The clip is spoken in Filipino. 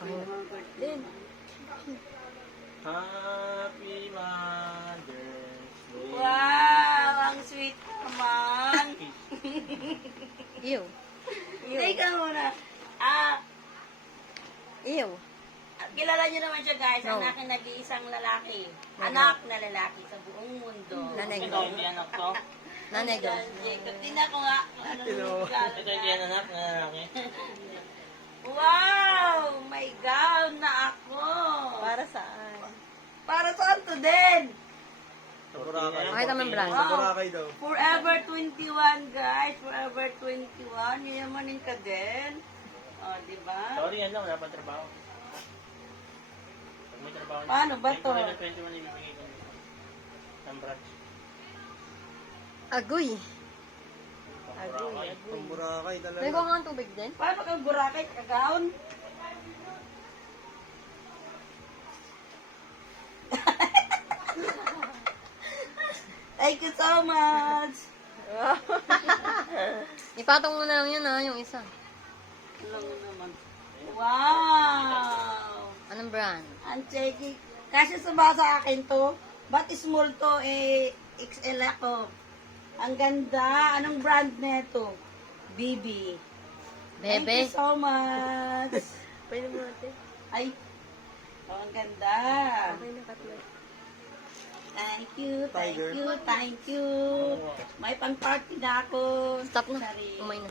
Din. Happy Mother's Day. Wow, ang sweet naman. Ew. Teka muna. Ew. Kilala niyo naman siya, guys. No. Anak na nag-iisang lalaki. No. Anak na lalaki sa buong mundo. Nanay Ito ko. hindi anak to. Nanay ko. Jacob, tingnan ko nga kung ano Ito hindi anak na lalaki. Wow! May gown na ako. Para saan? Para saan to din? Sa Boracay. Pakita mo yung brand. Sa Boracay daw. Forever 21, guys. Forever 21. Yayamanin ka din. O, diba? Sorry, yan lang. Wala pang trabaho. Pag may trabaho niya. Paano ba to? 21 ibibigay ko. Ng branch. Agoy. Boracay. Agoy. Boracay talaga. May kuha nga ang tubig din? Paano kang Boracay? Kagaon? Thank you so much. Ipatong mo na lang yun yung isa. Alam mo naman. Wow! Anong brand? Ang checky. Kasi sumama sa akin to. Ba't small to? XL ako. Ang ganda. Anong brand neto? BB. Thank Bebe. you so much. Pwede mo natin. Ay. Oh, ang ganda. Okay na katlo. Thank you, thank Tiger. you, thank you. May pang-party na ako. Stop na. Sorry. Umay na.